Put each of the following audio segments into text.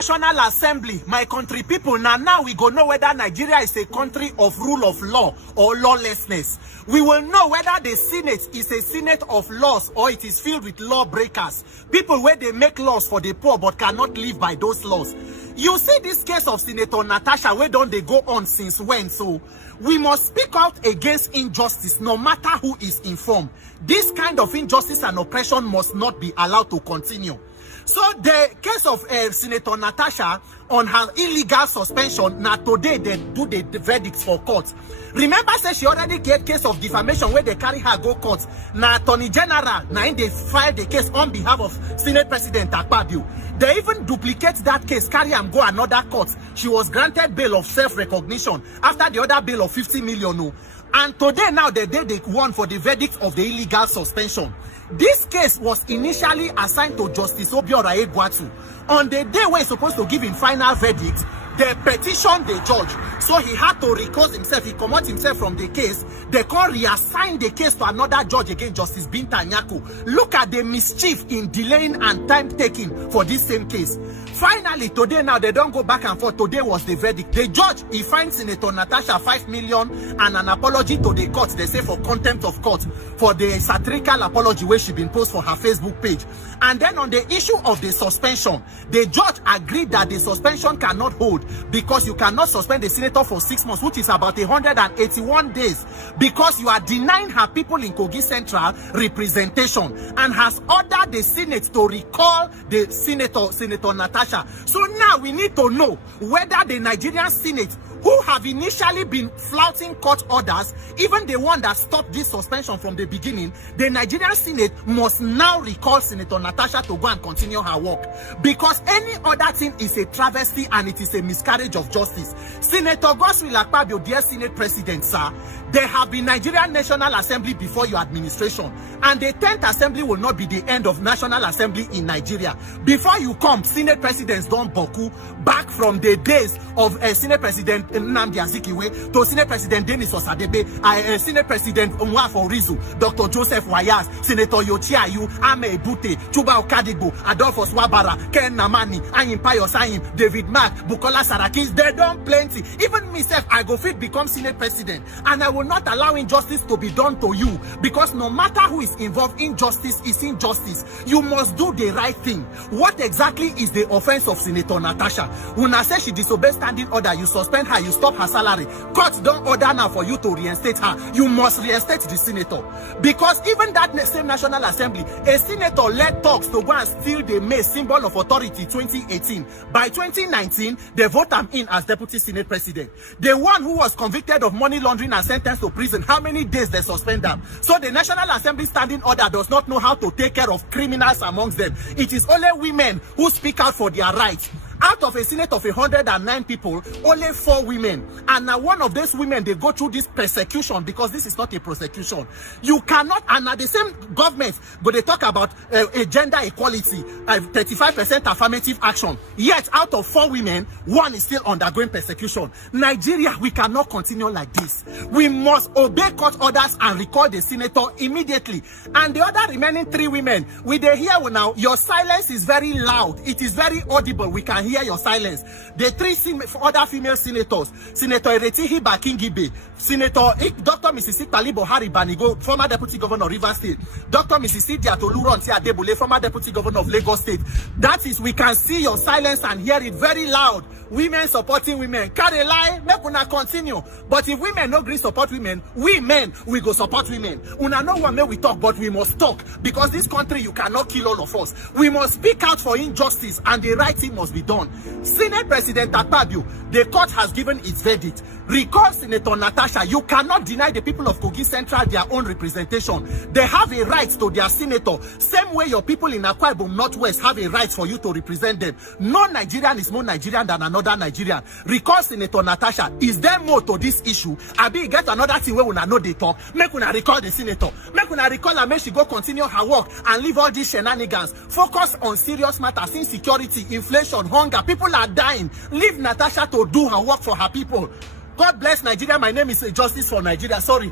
National Assembly, my country people, now we go know whether Nigeria is a country of rule of law or lawlessness. We will know whether the Senate is a Senate of laws or it is filled with lawbreakers. People where they make laws for the poor but cannot live by those laws. You see this case of Senator Natasha, where don't they go on since when? So we must speak out against injustice no matter who is informed. This kind of injustice and oppression must not be allowed to continue. So the case of Senator Natasha on her illegal suspension, now today they do the verdicts for court. Remember, say she already get case of defamation where they carry her go court. Now Attorney General, now they filed the case on behalf of Senate President Akpabio. They even duplicate that case, carry and go another court. She was granted bail of self-recognition after the other bail of 50 million. And today now they won for the verdict of the illegal suspension. This case was initially assigned to Justice Akpabio Again.Court. On the day when he's supposed to give him final verdict, they petitioned the judge. So he had to recuse himself. He commit himself from the case. They can reassign the case to another judge again, Justice Binta Nyako. Look at the mischief in delaying and time taking for this same case. Finally, today now, they don't go back and forth. Today was the verdict. The judge, he finds Senator Natasha 5 million and an apology to the court. They say for contempt of court for the satirical apology where she been posted for her Facebook page. And then on the issue of the suspension, the judge agreed that the suspension cannot hold because you cannot suspend the senator for 6 months, which is about 181 days, because you are denying her people in Kogi Central representation, and has ordered the Senate to recall the Senator Natasha. So now we need to know whether the Nigerian Senate, who have initially been flouting court orders, even the one that stopped this suspension from the beginning, the Nigerian Senate must now recall Senator Natasha to go and continue her work. Because any other thing is a travesty and it is a miscarriage of justice. Senator Akpabio, dear Senate President, sir, there have been Nigerian National Assembly before your administration. And the 10th Assembly will not be the end of National Assembly in Nigeria. Before you come, Senate Presidents don't boku back from the days of Senate President Nnamdi Azikiwe to Senate President Denis Osadebe, Senate President Nwafo Rizu, Dr. Joseph Wayas, Senator Yochi Ayu, Ame Ebute, Chuba Okadigbo, Adolphus Wabara, Ken Namani, Anyim Payosayim, David Mark, Bukola Sarakis. They don't plenty. Even myself, I go fit become Senate President, and I will not allow injustice to be done to you, because no matter who is involved, injustice is injustice. You must do the right thing. What exactly is the offense of Senator Natasha? When I say she disobeyed standing order, you suspend her, you stop her salary. Court don't order now for you to reinstate her. You must reinstate the senator. Because even that same National Assembly, a senator led talks to go and steal the May symbol of authority 2018. By 2019, they vote him in as Deputy Senate President. The one who was convicted of money laundering and sentenced to prison, how many days they suspend them? So the National Assembly standing order does not know how to take care of criminals amongst them. It is only women who speak out for their rights. Out of a Senate of 109 people, only 4 women. And now one of those women, they go through this persecution, because this is not a prosecution. You cannot, and at the same government, but they talk about a gender equality, 35% affirmative action. Yet out of 4 women, 1 is still undergoing persecution. Nigeria, we cannot continue like this. We must obey court orders and recall the senator immediately. And the other remaining 3 women, we they hear now, your silence is very loud. It is very audible. We can hear your silence. The 3 other female senators, Senator Eretihi Bakingibe, Senator Dr. Mrs. Talibo Hari Banigo, former Deputy Governor of Rivers State, Dr. Mrs. Diatoluron Adebule, former Deputy Governor of Lagos State. That is, we can see your silence and hear it very loud. Women supporting women. Carry lie, make una continue. But if women no agree support women, we men, we go support women. Una no one may we talk, but we must talk. Because this country, you cannot kill all of us. We must speak out for injustice, and the right thing must be done. Senate President Akpabio, the court has given its verdict. Recall Senator Natasha. You cannot deny the people of Kogi Central their own representation. They have a right to their senator. Same way your people in Akwa Ibom Northwest have a right for you to represent them. No Nigerian is more Nigerian than another Nigerian. Recall Senator Natasha. Is there more to this issue? Abi get another thing where una know they talk. Make una recall the senator. Make una recall and make she go continue her work and leave all these shenanigans. Focus on serious matters, insecurity, inflation, hunger. People are dying. Leave Natasha to do her work for her people. God bless Nigeria. My name is Justice for Nigeria. Sorry,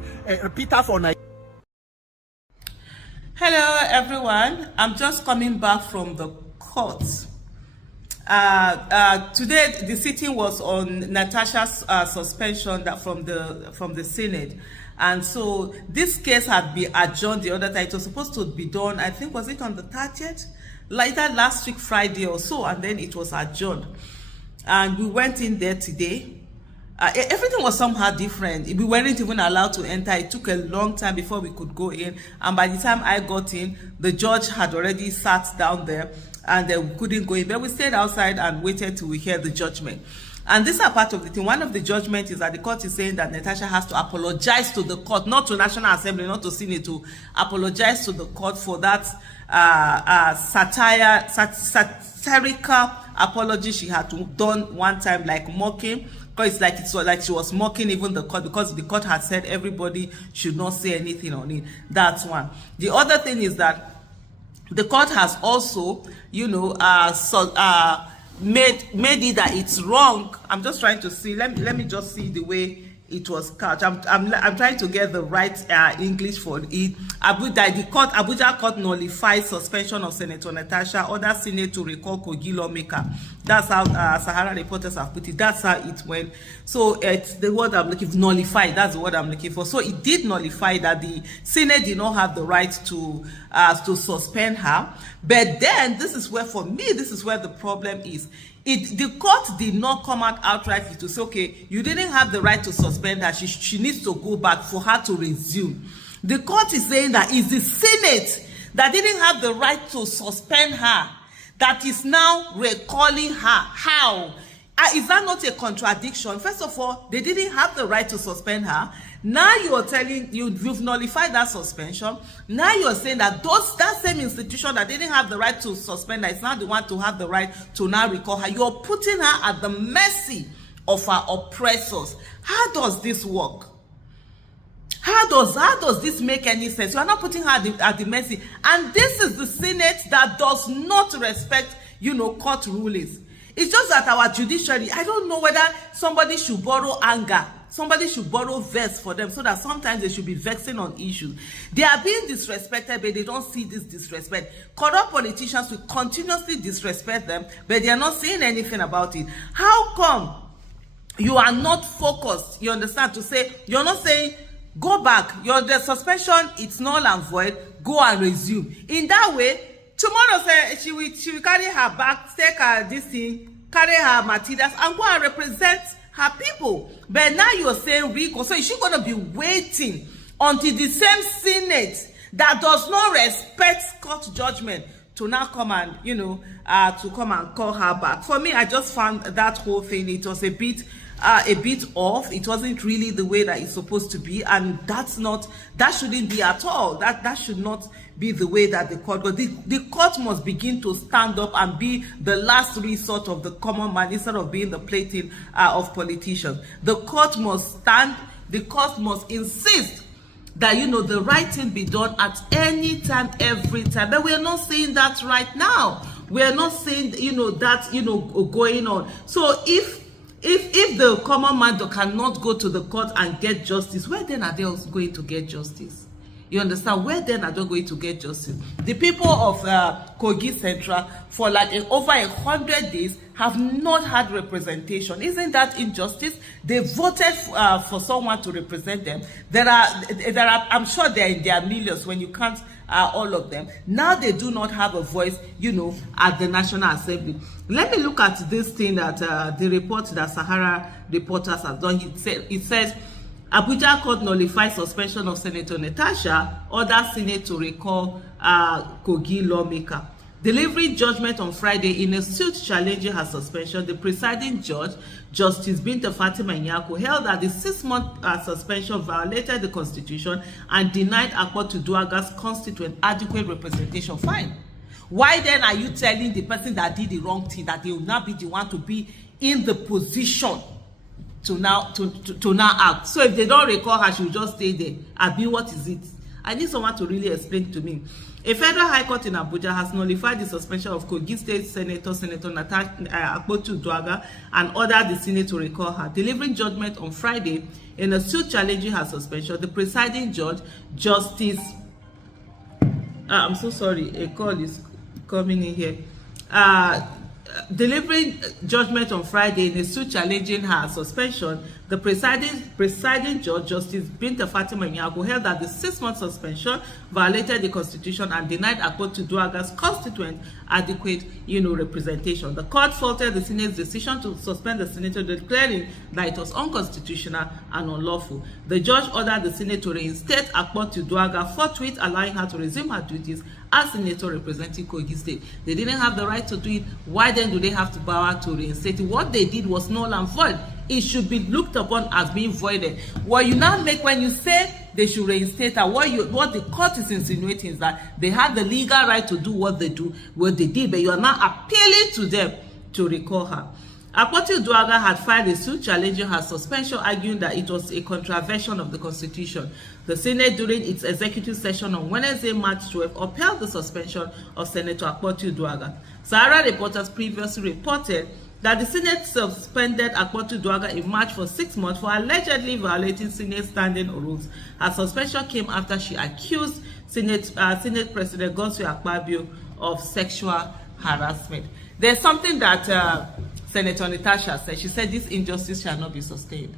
Peter for Nigeria. Hello, everyone. I'm just coming back from the court. Today the sitting was on Natasha's suspension from the Senate, and so this case had been adjourned the other time. It was supposed to be done, I think, was it on the 30th, like that last week Friday or so, and then it was adjourned. And we went in there today. Everything was somehow different. We weren't even allowed to enter. It took a long time before we could go in, and by the time I got in, the judge had already sat down there, and we couldn't go in. But we stayed outside and waited till we hear the judgment. And this is part of the thing. One of the judgments is that the court is saying that Natasha has to apologize to the court, not to National Assembly, not to Senate, to apologize to the court for that satirical apology she had done one time, like mocking. Because it's like she was mocking even the court, because the court had said everybody should not say anything on it. That's one. The other thing is that the court has also, made it that it's wrong. I'm just trying to see. Let me just see the way it was couched. I'm trying to get the right English for it. Abuja Court nullifies suspension of Senator Natasha. Order Senate to recall Kogi lawmaker. That's how Sahara reporters have put it. That's how it went. So it's the word I'm looking for. Nullify. That's the word I'm looking for. So it did nullify that the Senate did not have the right to suspend her. But then this is where, for me, this is where the problem is. The court did not come out outrightly to say, okay, you didn't have the right to suspend her. She needs to go back for her to resume. The court is saying that it's the Senate that didn't have the right to suspend her that is now recalling her. How? Is that not a contradiction? First of all, they didn't have the right to suspend her. Now you are telling you've nullified that suspension. Now you are saying that that same institution that didn't have the right to suspend her is now the one to have the right to now recall her. You are putting her at the mercy of her oppressors. How does this work? How does this make any sense? You are not putting her at the mercy. And this is the Senate that does not respect, court rulings. It's just that our judiciary, I don't know whether somebody should borrow anger. Somebody should borrow vex for them, so that sometimes they should be vexing on issues. They are being disrespected, but they don't see this disrespect. Corrupt politicians will continuously disrespect them, but they are not saying anything about it. How come you are not focused, you understand, to say, you're not saying, go back, the suspension, it's null and void, go and resume. In that way, tomorrow she will carry her back, take her this thing, carry her materials, and go and represent her people. But now you're saying recall. So is she going to be waiting until the same Senate that does not respect court judgment to now come and, to come and call her back? For me, I just found that whole thing, it was a bit off. It wasn't really the way that it's supposed to be, and that shouldn't be at all. That should not be the way that the court goes. The court must begin to stand up and be the last resort of the common man instead of being the plaything of politicians. The court must stand. The court must insist that the right thing be done at any time, every time. But we are not saying that right now. We are not saying that going on. So if the common man cannot go to the court and get justice, where then are they also going to get justice? You understand? Where then are they going to get justice? The people of Kogi Central for like over 100 days have not had representation. Isn't that injustice? They voted for someone to represent them. There are. I'm sure they're in their millions when you count all of them. Now they do not have a voice, at the National Assembly. Let me look at this thing that the report that Sahara reporters have done. It says, Abuja Court nullifies suspension of Senator Natasha, order Senate to recall Kogi lawmaker. Delivering judgment on Friday in a suit challenging her suspension, the presiding judge, Justice Binta Fatima Nyako, held that the 6-month suspension violated the Constitution and denied Akpabio Again.Court constituent adequate representation. Fine. Why then are you telling the person that did the wrong thing that they will not be the one to be in the position to now act? So if they don't recall her, she will just stay there. Abi, what is it? I need someone to really explain to me. A federal high court in Abuja has nullified the suspension of Kogi State Senator Natasha Akpabio Again and ordered the Senate to recall her. Delivering judgment on Friday in a suit challenging her suspension, the presiding judge, Justice, I'm so sorry, a call is coming in here. delivering judgment on Friday in a suit challenging her suspension, the presiding judge, Justice Binta Fatima Nyago, held that the 6-month suspension violated the Constitution and denied Akpabio Duaga's constituent adequate, representation. The court faulted the Senate's decision to suspend the senator, declaring that it was unconstitutional and unlawful. The judge ordered the Senate to reinstate Akpabio Duaga forthwith, allowing her to resume her duties as senator representing Kogi State. They didn't have the right to do it. Why then do they have to power to reinstate it? What they did was null and void. It should be looked upon as being voided. What you now make when you say they should reinstate her, what the court is insinuating is that they had the legal right to do what they did, but you are now appealing to them to recall her. Akpabio Duaga had filed a suit challenging her suspension, arguing that it was a contravention of the Constitution. The Senate, during its executive session on Wednesday, March 12, upheld the suspension of Senator Akpabio Duaga. Sahara reporters previously reported that the Senate suspended Akpabio Duaga in March for 6 months for allegedly violating Senate standing rules. Her suspension came after she accused Senate President Godswill Akpabio of sexual harassment. There's something that Senator Natasha said. She said this injustice shall not be sustained.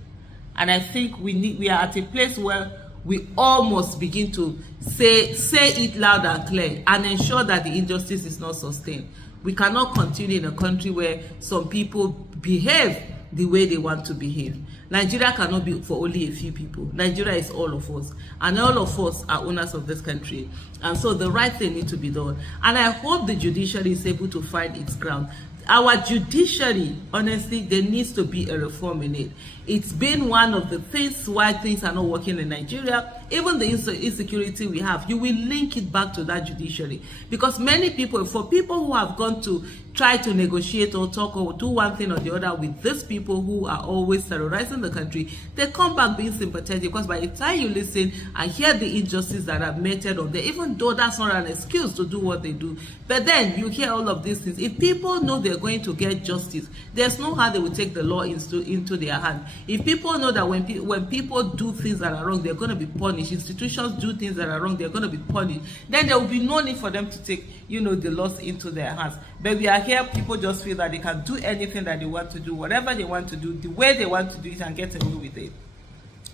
And I think we are at a place where we almost begin to say it loud and clear and ensure that the injustice is not sustained. We cannot continue in a country where some people behave the way they want to behave. Nigeria cannot be for only a few people. Nigeria is all of us, and all of us are owners of this country. And so the right thing needs to be done. And I hope the judiciary is able to find its ground. Our judiciary, honestly, there needs to be a reform in it. It's been one of the things why things are not working in Nigeria. Even the insecurity we have, you will link it back to that judiciary. Because many people, for people who have gone to try to negotiate or talk or do one thing or the other with these people who are always terrorizing the country, they come back being sympathetic, because by the time you listen and hear the injustice that are meted on them, even though that's not an excuse to do what they do, but then you hear all of these things. If people know they're going to get justice, there's no how they will take the law into their hand. If people know that when people do things that are wrong, they're going to be punished, institutions do things that are wrong, they're going to be punished, then there will be no need for them to take the laws into their hands. But we are here, people just feel that they can do anything that they want to do, whatever they want to do, the way they want to do it, and get away with it.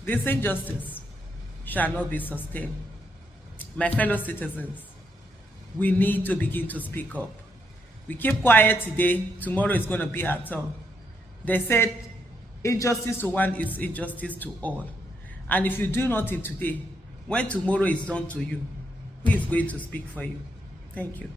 This injustice shall not be sustained. My fellow citizens, we need to begin to speak up. We keep quiet today, tomorrow is going to be our turn. They said injustice to one is injustice to all. And if you do nothing today, when tomorrow is done to you, who is going to speak for you? Thank you.